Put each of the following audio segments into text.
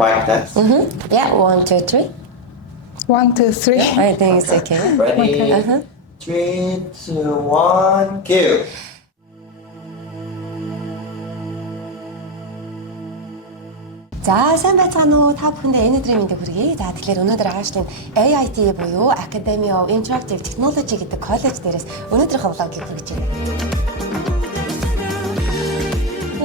Mic test. Yeah, 1, 2, 3. 1, 2, 3. I think it's okay. Ready? Uh-huh. 3, 2, 1, cue. За сайн байцгаана уу? Та бүхэндээ энэ өдрийн мэндийг хүргэе. За тэгэхээр өнөөдөр Аашлийн AIT буюу Academy of Interactive Technology гэдэг коллеж дээрээс өнөөдрийнхөө влогийг хүргэж байна.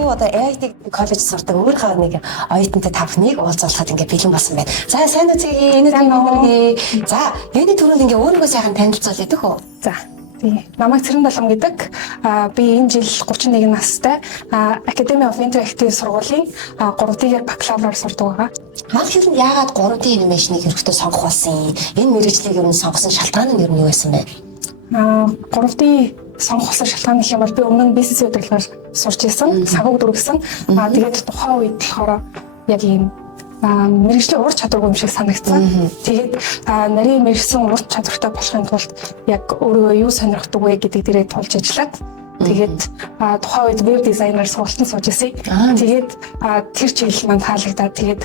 Одоо AIT коллеж сурдаг өөрийнхөө нэг оюутантай та бүхнийг уулзуулахад ингээ бэлэн болсон байна. За сайн үцгээе. Энэ өдрийн мэндийг хүргэе. За энэ түрүүнд ингээ өөрийгөө сайхан танилцуулъя дэх үү? За. Намайг Цэрэн Далам гэдэг. Би энэ жил 31 настай. Academy of Interactive сургуулийн 3D-гээр бакалавраар сурдаг байгаа. Манайх ер нь яагаад 3D анимашныг хэрэгтэй сонгох болсон юм? Энэ мэргэжлийг ер нь сонгосон шалтгаан нь ер нь юу байсан бэ? 3D сонгох болсон шалтгаан гэх юм бол би өмнө нь бизнес удирдлагаар сурч ирсэн, санхүүг дүүргэсэн. Тэгээд тухайн үед болохоор яг ийм мэргэжлийн ур чадваргүй юм шиг санагдсан. Тэгээд нарийн мэргэсэн ур чадвартай болохын тулд яг өөрөө юу сонирхдаг вэ гэдэг дээрээ тулж ажиллаад тэгээд тухайн үед веб дизайнер сургалтанд сууж ирсэн. Тэгээд тэр чиглэл манд таалагдаад тэгээд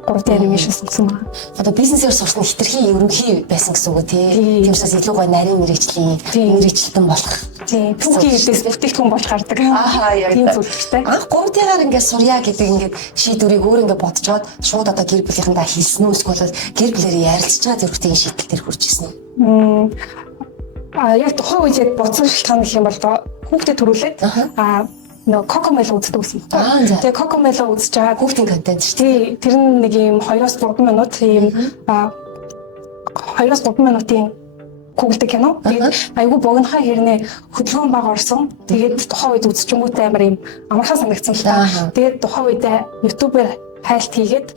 3D анимашн сонгосон байна. Одоо бизнесээр сурсан хитрхи ерөнхий байсан гэсэн үг тий. Тиймээс илүү гой нарийн мэргэжлийн мэргэжилтэн болох. Тийм. Түүхийн эдээс бүтээгдэхүүн болж гардаг. Тийм зүйлтэй. Анх 3D-гаар ингээд сурья гэдэг ингээд шийдвэрийг өөр ингээд бодцоод шууд одоо гэр бүлийнхэнтэй хэлсэн үү эсвэл гэр бүлэрээ ярилцж байгаа зэрэгтэй шийдэл төр хүрч ирсэн үү? Яг тухайн үед яг бодсон шалтгаан гэх юм бол хүүхдэд төрүүлээд нөгөө Cocomelo үздэг гэсэн. Тэгээ Cocomelo үзэж байгаа хүүхдийн контент шүү дээ. Тэр нь нэг юм 2-3 минут ийм 2-3 минутын Google-д кино. Тэгээд айгүй богинохаа хэрнээ хөдөлгөөн баг орсон. Тэгээд тухайн үед үзчихэнгүүтээ амар юм амархан санагдсан л та. Тэгээд тухайн үед YouTube-ээр хайлт хийгээд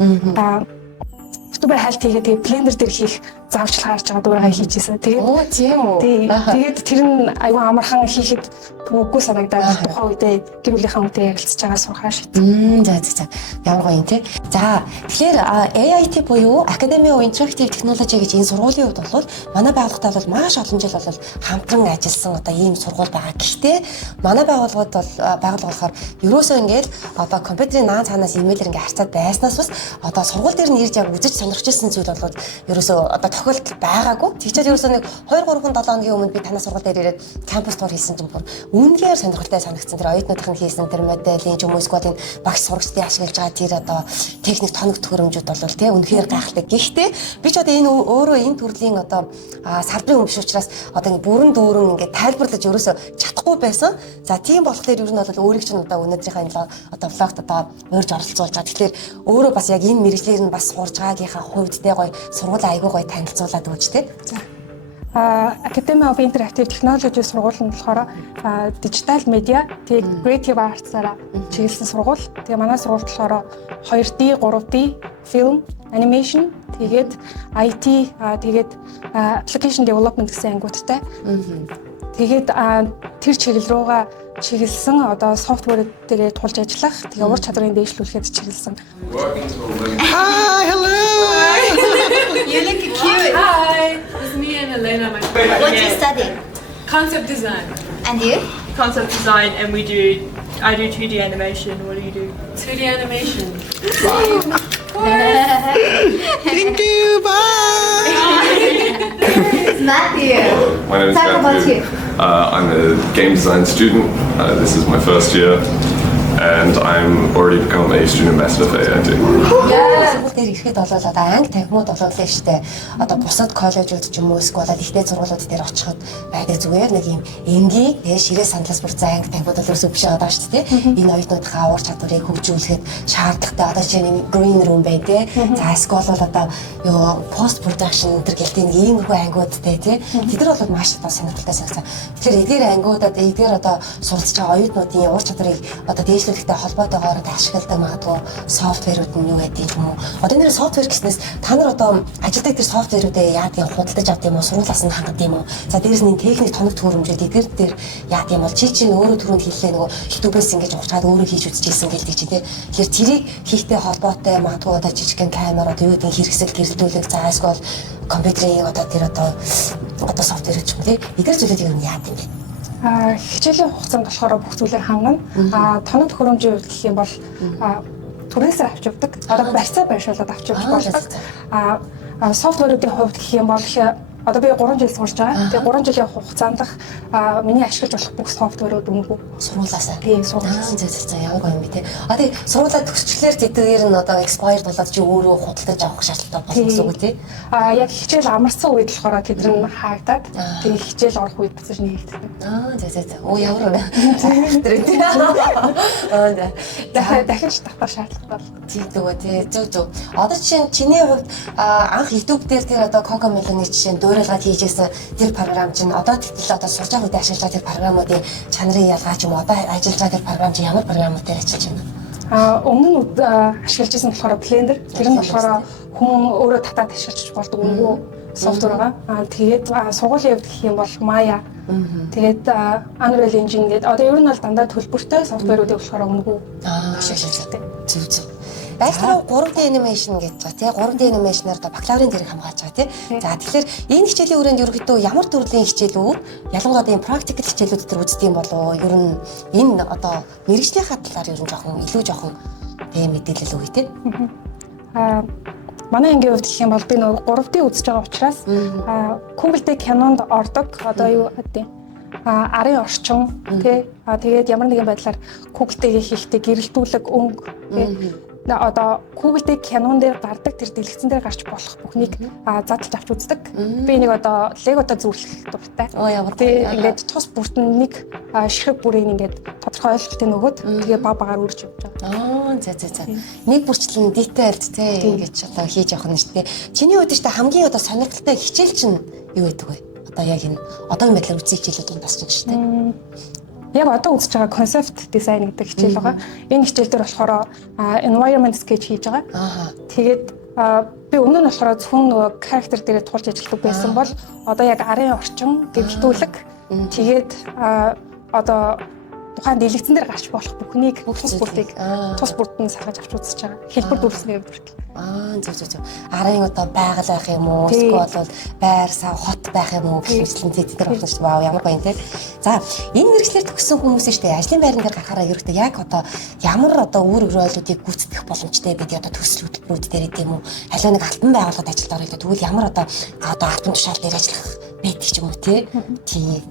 тэгээд Blender дээр хийх заавчлага гарч байгаа дураа хийжсэн. Тэгээд тийм үү. Тэгээд тэр нь айгүй амархан хийхэд үгүй санагдаад тухайн үедээ гэр бүлийнхаа үнтэй ярилцж байгаа сурхаа шít. За. Ямар гоё юм те. За тэгэхээр AIT буюу Academy of Interactive Technology гэж энэ сургуулийн хувьд бол манай байгууллагатай бол маш олон жил бол хамтран ажилласан одоо ийм сургууль байгаа. Гэхдээ манай байгууллагууд болохоор ерөөсөө ингээд одоо компьютерийн наан цаанаас имэйлээр ингээд харьцаад байснаас бас одоо сургууль дээр нь ирж яг үзэж сонирхож ирсэн зүйл бол ерөөсөө одоо тохиолдол байгаагүй. Тэгчээд ерөөсөө нэг 2-3-7 хоногийн өмнө би танаас сургууль дээр ирээд кампус тур хийсэн чинь бүр үнэхээр сонирхолтой санагдсан. Тэр оюутнуудын хийсэн тэр модельийн ч юм уу эсвэл энэ багш сурагчдын ашиглаж байгаа тэр одоо техник тоног төхөөрөмжүүд бол тий үнэхээр гайхалтай. Гэхдээ би ч одоо энэ өөрөө энэ төрлийн одоо салбарын өмч учраас одоо бүрэн дүүрэн ингээд тайлбарлаж ерөөсөө чадахгүй байсан. За тийм болохоор ер нь бол өөрийг чинь одоо өнөөдрийнхээ энэ одоо влогт одоо урьж оролцуулж байгаа. Тэгэхээр өөрөө бас яг энэ мэргэжлэр нь бас сурж байгаагийнхаа хувьд те гоё сургууль айгүй гоё танилцуулаад өгч те. За. Academy of Interactive Technology сургууль нь болохоор digital media, тэгээд creative arts-аараа чиглэсэн сургууль. Тэгээ манай сургууль болохоор 2D, 3D, film, animation, тэгээд IT, тэгээд application development гэсэн ангиудтай. Тэгээд тэр чиглэл рүүгээ чиглэсэн одоо софтвер дээр тулж ажиллах, тэгээ ур чадрын дээшлүүлэхэд чиглэсэн. Hi, hello. You look cute. Hi, it's me and Elena. What do you study? Concept design. And you? Concept design, and I do 2D animation. What do you do? 2D animation. Thank you. Bye. Matthew. My name is Talk about Matthew. you. I'm a game design student. This is my first year, and I'm already become a student ambassador for AIT. Тэр ихэд бол одоо анги танхимууд болоо л штэ. Одоо бусад коллежууд ч юм уу эсвэл ихтэй сургуулиуд дээр очиход байдаг зүгээр нэг юм энгийн ширээ сандлаас бүр за анги танхимууд бол өсөв биш байгаа шүү дээ. Энэ оюутнуудын аваар чадварыг хөгжүүлэхэд шаардлагатай одоо жишээ нь green room бай тээ. За эсвэл бол одоо юу post production энэ төр гэлтийн иймэрхүү ангиудтай тий. Тэд нар бол маш одоо сонирхолтой санагдсан. Тэгэхээр эдгээр ангиудад эдгээр одоо суралцж байгаа оюутнуудын ур чадварыг одоо дээшлүүлэхтэй холбоотойгоор ашигладаг магадгүй софтверүүд нь юу гэдэг юм уу? Одоо нэр софтвер гэснээс та нар одоо ажилдаг тэр софтверүүдээ яадаг юм худалдаж авдаг юм уу? Сургуулиас нь хангадаг юм уу? За дээрэс нь техник тоног төхөөрөмжүүд эдгээр дээр яадаг юм бол чи чинь өөрөө түрүүнд хэллээ нөгөө YouTube-ээс ингэж ухаад өөрөө хийж үзчихсэн гэлдэг чи тий. Тэгэхээр тэрийг хийхтэй холбоотой магадгүй одоо жижигхэн камер одоо юу гэдэг хэрэгсэл гэрэлтүүлэг за эсвэл компьютерийн одоо тэр одоо софтвер ч юм тий. Эдгээр зүйлүүд юу яадаг юм бэ? Хичээлийн хугацаанд болохоор бүх зүйлээр хангана. Тоног төхөөрөмжийн хувьд гэх юм бол түрээсээ авч явдаг. Одоо барьцаа байршуулад авч явж болдог. Софтверуудын хувьд гэх юм бол одоо би 3 жил сурж байгаа. Тэгээ 3 жилийн хугацаанд миний ашиглаж болох бүх софтверууд өнгөө Сургуулаасаа. Тийм, сургуулиас. За ямар гоё юм бэ те. Тэгээ сургуулаа төгсчлөөр тэдгээр нь одоо expired болоод чи өөрөө худалдаж авах шаардлагатай болсон гэсэн үг тий. Яг хичээл амарсан үед болохоор тэд нь хаагдаад тэгээ хичээл орох үед буцаж нэгддэг. За. Оо ямар вэ? Дахиж татах шаардлагатай бол. Тийм дөө тий. Зөв. Одоо чиний хувьд анх YouTube дээр тэр одоо Coco Melon-ы жишээ дуурайлгаад хийжсэн тэр програм чинь одоо тэгтэл одоо сурж байгаа үед ашиглаж байгаа тэр програмуудын чанарын ялгаа ч юм уу одоо ажиллаж байгаа тэр програм чинь ямар програмууд дээр ажиллаж байна? Өмнө нь ашиглаж байсан болохоор Blender. Тэр нь болохоор хүн өөрөө татаад ашиглаж болдог өнгөө софтвер байгаа. Тэгээд сургуулийн хувьд гэх юм бол Maya. Тэгээд Unreal Engine гэдэг одоо ер нь бол дандаа төлбөртэй софтверуудыг болохоор өнгөө ашиглаж байдаг. Зөв. Бachelor 3D animation гэж байгаа тий 3D animation-аар одоо бакалаврын дээрх хамгаалж байгаа тий. За тэгэхээр энэ хичээлийн хүрээнд ерөөхдөө ямар төрлийн хичээл үү? Ялангуяа энэ practical хичээлүүд төр үздэг юм болов уу? Ер нь энэ одоо мэрэгжлийнхаа талаар ер нь илүү жоохон тий мэдээлэл өгье тий. Манай ангийн хувьд гэх юм бол би нөгөө 3D үзэж байгаа учраас Google-тэй Canon-д ордог одоо юу гэдэг арын орчин тий тэгээд ямар нэгэн байдлаар Google-тэй хийхдээ гэрэлтүүлэг өнгө тий одоо Google-тэй Canon дээр гардаг тэр дэлгэцэн дээр гарч болох бүхнийг задлж авч үздэг. Би нэг одоо Lego-той зөвлөх дуртай. Тий ингээд тус бүртнийг ширхэг бүрийг ингээд тодорхой ойлголтыг өгөөд тэгээ багаар үрж явж байгаа. За. Нэг бүрчлэн detailed тий ингэж одоо хийж явах нь шүү дээ. Чиний үед ч хамгийн одоо сонирхолтой хичээл чинь юу байдаг вэ? Одоо яг энэ одоогийн байдлаар үзэх хичээлүүд дундаас ч шүү дээ. Яг одоо үзэж байгаа concept design гэдэг хичээл байгаа. Энэ хичээл дээр болохоор environment sketch хийж байгаа. Тэгээд би өмнө нь болохоор зөвхөн нөгөө character дээрээ туулж ажилладаг байсан бол одоо яг арын орчин гэрэлтүүлэг тэгээд одоо тухайн дэлгэцэн дээр гарч болох бүхнийг тус бүртэн саргаж авч үзэж байгаа. Хэлбэр дүрслэний хувьд хүртэл. Зөв. Арын одоо байгаль байх юм уу? Эсвэл бол байр сав хот байх юм уу гэх мэтлэн зэт дээр болно шүү дээ. Вау ямар гоё юм те. За энэ мэргэжлэр төгссөн хүмүүс шүү дээ. Ажлын байран дээр гарахаараа ерөөхдөө яг одоо ямар одоо үр өгөөлүүдийг гүйцэтгэх боломжтой бидээ одоо төсөл хөтөлбөрүүд дээр гэдэг юм уу? Аливаа нэг алтан байгууллагад ажилд орё гэдэг. Тэгвэл ямар одоо алтан тушаал дээр ажиллах байдаг ч юм уу те. Тийм.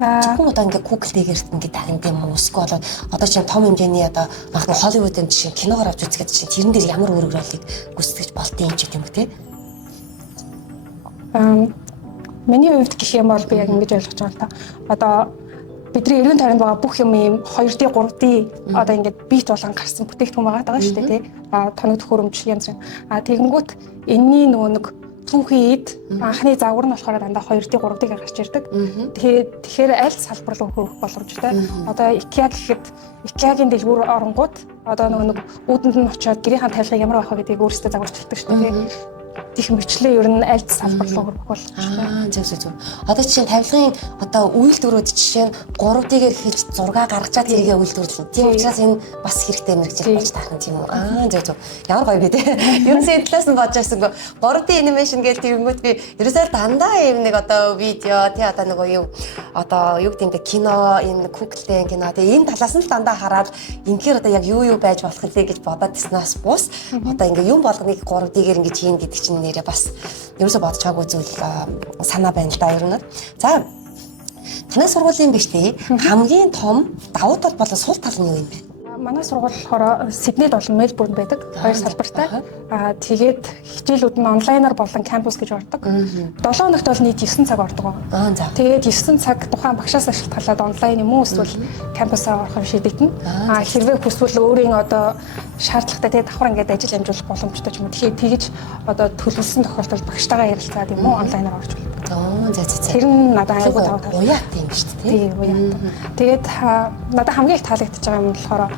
Зөвхөн одоо ингээ Google дээрээс ингээ тагнад юм уу? Эсвэл одоо чинь том хэмжээний одоо магадгүй Hollywood-ын жишээ киногоор авч үзгээд чинь тэрэн дээр ямар үр өгөөлийг гүйцэтгэж болдгийг юм ч юм уу те? Миний хувьд гэх юм бол би яг ингэж ойлгож байгаа л та. Одоо бидний эргэн тойронд байгаа бүх юм ийм 2D 3D одоо ингээд бит болгон гарсан бүтээгдэхүүн байгаа шүү дээ тий. Тоног төхөөрөмж янз бүр. Тэгэнгүүт энэний нөгөө нэг түүхийд анхны загвар нь болохоор дандаа 2D 3D-гээр гарч ирдэг. Тэгэхээр аль салбар руу хөрөх боломжтой. Одоо IKEA гэхэд IKEA-гийн дэлгүүр оронгууд одоо нэг үүдэнд нь очиод гэрийнхаа тавилгыг ямар байх вэ гэдгийг өөрсдөө загварчилдаг шүү дээ. Их мөрчлөө ер нь аль салбар руу хөрөх боломжтой. Зөв. Одоо чинь тавилгын одоо үйлдвэрүүд жишээ нь 3D-гээр хийж зураг гаргачаад тэргээ үйлдвэрлэв. Тийм учраас энэ бас хэрэгтэй мэргэжил болж таарна тийм үү. Зөв. Ямар гоё бэ те. Ерөнхийдөө талаас нь бодож байсангүй 3D animation гэж тэгэнгүүт би ерөөсөө дандаа юм нэг одоо видео тий одоо нөгөө юу одоо юу гэдэг нь кино энэ Google-тэй кино тий энэ талаас нь л дандаа хараад инхээр одоо яг юу байж болох вэ гэж бодоод таснаас бус одоо ингээ юм болгоныг 3D-гээр ингэж хийн гэдэг чинь нэрээ бас ерөөсө бодож байгаагүй зүйл санаа байна л да ер нь. За танай сургуулийн биш тий хамгийн том давуу тал болон сул тал нь юу юм бэ? Манай сургууль болохоор Сиднейд болон Мельбурнд байдаг. Хоёр салбартай. Тэгээд хичээлүүд нь онлайнаар болон кампус гэж ордог. 7 хоногт бол нийт 9 цаг ордог. Тэгээд 9 цаг тухайн багшаас ашиглахад онлайн юм уу эсвэл кампусаар орох шийдэгдэнэ. Хэрвээ хүсвэл өөрийн одоо шаардлагатай тэгээд давхар ингээд ажил амжуулах боломжтой ч юм уу. Тэгэхээр тэгж одоо төлөвлөсөн тохиолдолд багштайгаа ярилцаад юм уу онлайнаар орж болно. Тэр нь надад аягүй таваа тал. Уяат юм шүү дээ. Тийм уяат. Тэгээд надад хамгийн их таалагдчихж байгаа юм болохоор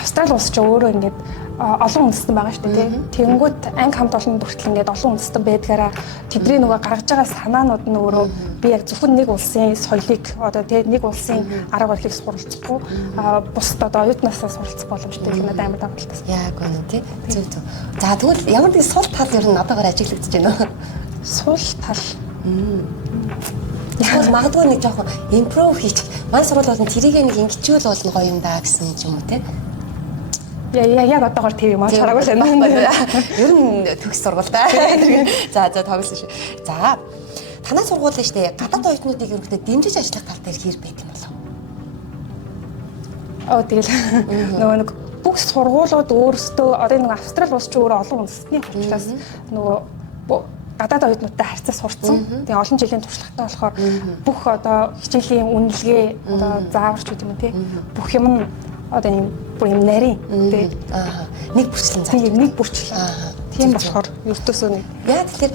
Австрали улс ч өөрөө ингээд олон үндэстэн байгаа шүү дээ тийм. Тэнгүүт анги хамт олон бүртэл ингээд олон үндэстэн байдгаараа тэдний нөгөө гаргаж байгаа санаанууд нь өөрөө би яг зөвхөн нэг улсын соёлыг одоо тийм нэг улсын арга барилыг суралцахгүй бусад одоо оюутнаасаа суралцах боломжтой гэх надад амар давталтай. Яг үнэ тийм. Зөв. За тэгвэл ямар нэг сул тал ер нь одоогоор ажиглагдаж байна уу? Сул тал. Яг магадгүй нэг жоохон improve хийчих. Манай сургууль бол тэрийг нэг ингэчүүл болно гоё юм даа гэсэн юм уу те. Яг одоогоор тийм юм аа чараагүй л байна. Ер нь төгс сургуультай. За тоглосон шүү. За танай сургууль нь штэ гадаад оюутнуудыг ерөнхийдөө дэмжиж ажиллах тал дээр хэр байдаг юм болов? Тэгэл нөгөө нэг бүх сургуулиуд өөрсдөө одоо нэг Австрали улс ч өөрөө олон үндэстний hulчраас нөгөө гадаад оюутнуудтай харьцаж сурцсан. Тэгээ олон жилийн туршлагатай болохоор бүх одоо хичээлийн үнэлгээ одоо зааварч гэдэг юм тий. Бүх юм нь одоо юм бүр юм нарийн тий. Нэг бүрчлэн заа. Нэг бүрчлэн. Тийм болохоор ертөөсөө нэг. Яа тэгэхээр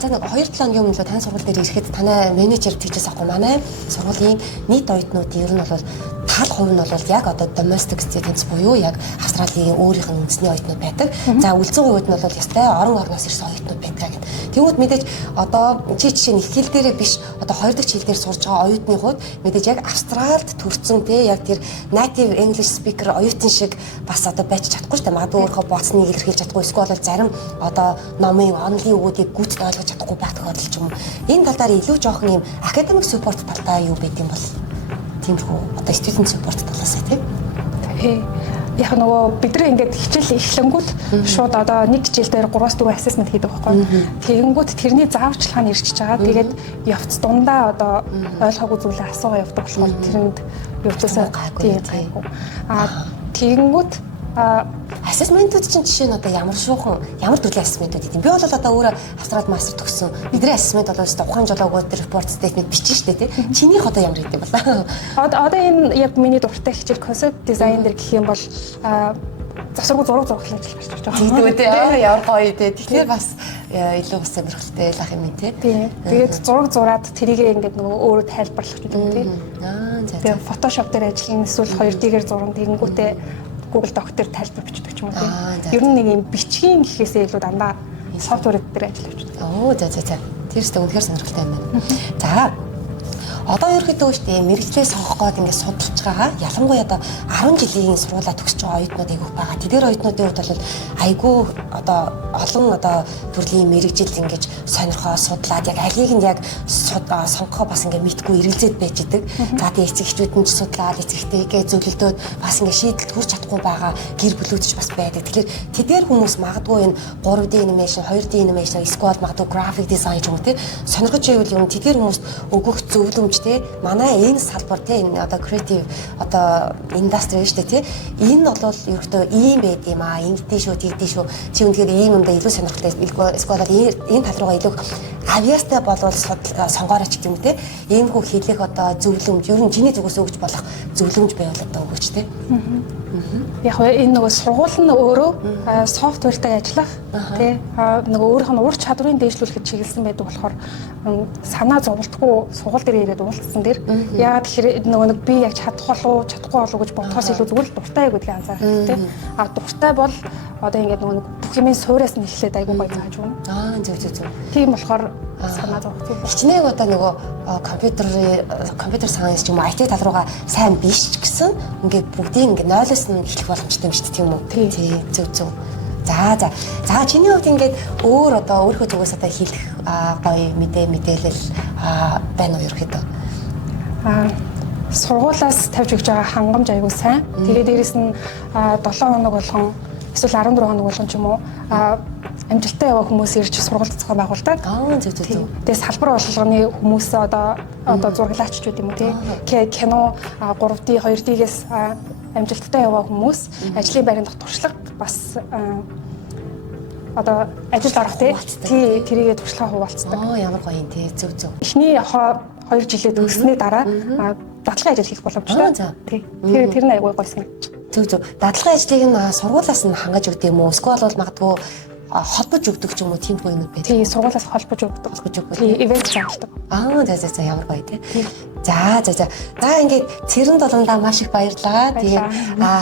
за нэг 2-7 хоногийн өмнө тань сургууль дээр ирэхэд танай менежер тэгжээс авахгүй манай сургуулийн нийт оюутнуудын ер нь бол тал хувь нь бол яг одоо domestic students буюу яг Австралийн өөрийнх нь үндэсний оюутнууд байдаг. За үлдсэн оюут нь бол ястай орон орноос ирсэн оюутнууд байдаг гэдэг. Тэгвэл мэдээж одоо жишээ нь их хэл дээрээ биш одоо хоёр дахь хэл дээр сурж байгаа оюутны хувьд мэдээж яг Австралид төрсэн те яг тэр native English speaker оюутан шиг бас одоо байж чадахгүй шүү дээ. Магадгүй өөрийнхөө боцныг илэрхийлж чадахгүй эсвэл бол зарим одоо номын онлын үгүүдийг гүйцэд ойлгож чадахгүй байх тохиолдол ч юм уу. Энэ талаар илүү жоохон юм academic support талаа юу байд юм бол тиймэрхүү одоо student support талаас тийм. Яг нөгөө бид нар ингээд хичээл эхлэнгүүт шууд одоо нэг хичээл дээр 3-4 assessment хийдэг байхгүй. Тэгэнгүүт тэрний зааварчилгаа нь ирчихэж байгаа. Тэгээд явц дундаа одоо ойлгоогүй зүйлээ асуугаа явдаг болохоор тэрэнд ертөөсөө гайгүй. Тэгэнгүүт ассессментүүд чинь жишээ нь одоо ямар төрлийн ассессментүүд гэдэг юм. Би бол одоо өөрөө Австралид мастер төгссөн. Бидний ассессмент бол өстой ухаан жолоогоо тэр report statement бичиж штэ тий. Чинийх одоо ямар гэдэг юм бол? Одоо энэ яг миний дуртай хичээл concept design дээр гэх юм бол засваргуу зураг зурхлын хичээл гарч ирж байгаа. Тэгдэг үү? Ямар гоё тий. Тэгэхээр бас илүү бас сонирхолтой лах юм тий. Тэгээд зураг зураад тэрийгээ ингээд нөгөө өөрөө тайлбарлах гэдэг юм тий. Тэгээд Photoshop дээр ажиллана эсвэл 2D-гээр зурна тэгэнгүүтээ Google Doc дээр тайлбар бичдэг ч юм уу тийм. Ер нь нэг юм бичгийн гэхээсээ илүү дандаа софтвер дээр ажиллаж байна. За. Тэрстэй үнэхээр сонирхолтой юм байна. За. Одоо ерөөхдөө штэ мэрэгчлээ сонгох гээд ингээд судалж байгаа. Ялангуяа одоо 10 жилийн сургуулаа төгсөж байгаа оюутнууд айгүйх байгаа. Тэдгээр оюутнуудын хувьд бол айгүй одоо олон одоо төрлийн мэрэгжил ингэж сонирхоо судлаад яг алийг нь яг сонгохоо бас ингээд мэдгүй эргэлзээд байж идэг. За тэгээ эцэг эхчүүд нь ч судлаад эцэгтэйгээ зөвлөлдөөд бас ингээд шийдэлд хүрч чадахгүй байгаа гэр бүлүүд ч бас байдаг. Тэгэхээр тэдгээр хүмүүс магадгүй энэ 3D animation, 2D animation, эсвэл магадгүй graphic design ч юм уу тий сонирхож байвал юм тэдгээр хүмүүст өгөх зөвлөмж тий манай энэ салбар тий энэ одоо creative одоо industry шүү дээ тий энэ бол ерөөхдөө ийм байд юм аа ингэдэж шүү тэгдэж шүү чи үнэхээр ийм юмдаа илүү сонирхолтой эсвэл энэ тал руугаа илүү авьяастай болвол сонгоорой ч гэдэг юм тий иймэрхүү хэлэх одоо зөвлөмж ер нь чиний зүгээс өгч болох зөвлөмж байвал одоо өгөөч тий. Яг энэ нөгөө сургууль нь өөрөө софтвертай ажиллах тий нөгөө өөрийнх нь ур чадварыг дээшлүүлэхэд чиглэсэн байдаг болохоор санаа зовлтгүй сургууль дээр ирээд уулзсан дэр яагаад тэгэхээр нөгөө нэг би яг чадах болов чадахгүй болов гэж бодхоос илүү зүгээр л дуртай гэдгийг анзаарах тий дуртай бол одоо ингээд нөгөө нэг бүх юмын суураас нь эхлээд айгүй гоё зааж өгнө. Зөв. Тийм болохоор санаа зовх. Хичнээн одоо нөгөө компьютер сайенс ч юм уу IT тал руугаа сайн биш ч гэсэн ингээд бүгдийг ингээд нойлоос нь эхлэх боломжтой юм шүү дээ тийм үү? Тий. Зөв. За чиний хувьд ингээд өөр одоо өөрийнхөө зүгээс одоо хэлэх гоё мэдээлэл байна уу ерөөхдөө? Сургуулаас тавьж өгч байгаа хангамж аягүй сайн. Тэгээд дээрэс нь 7 хоног болгон эсвэл 14 хоног болгон ч юм уу амжилттай яваа хүмүүс ирж сургууль цэцгэн байгуулдаг. Зөв. Тэгээд салбар болгоны хүмүүс одоо зураглаач ч гэдэг юм уу тий. Кино 3D 2D-гээс амжилттай яваа хүмүүс ажлын байрны туршлага бас одоо ажилд орох тий тэрийгээ туршлага хуваалцдаг. Ямар гоё юм тий зөв. Эхний 2 жилээ төгссөний дараа дадлага ажил хийх боломжтой. Тий. Тэр нь аягүй гоё санагдчих. Зөв. Дадлага ажлыг нь сургуулаас нь хангаж өгдөг юм уу? Эсвэл бол магадгүй холбож өгдөг ч юм уу тийм гоё юм байна. Тий, сургуулаас холбож өгдөг. Тий, ивент заалдаг. За ямар гоё тий. За ингээд цэрэн долондаа маш их баярлалаа. Тэгээд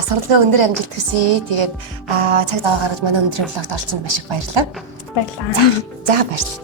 сургуулийн өндөр амжилт хүсье. Тэгээд цаг зав гаргаж манай өндрийн влогт олцсон маш их баярлалаа. Баярлалаа. За баярлалаа.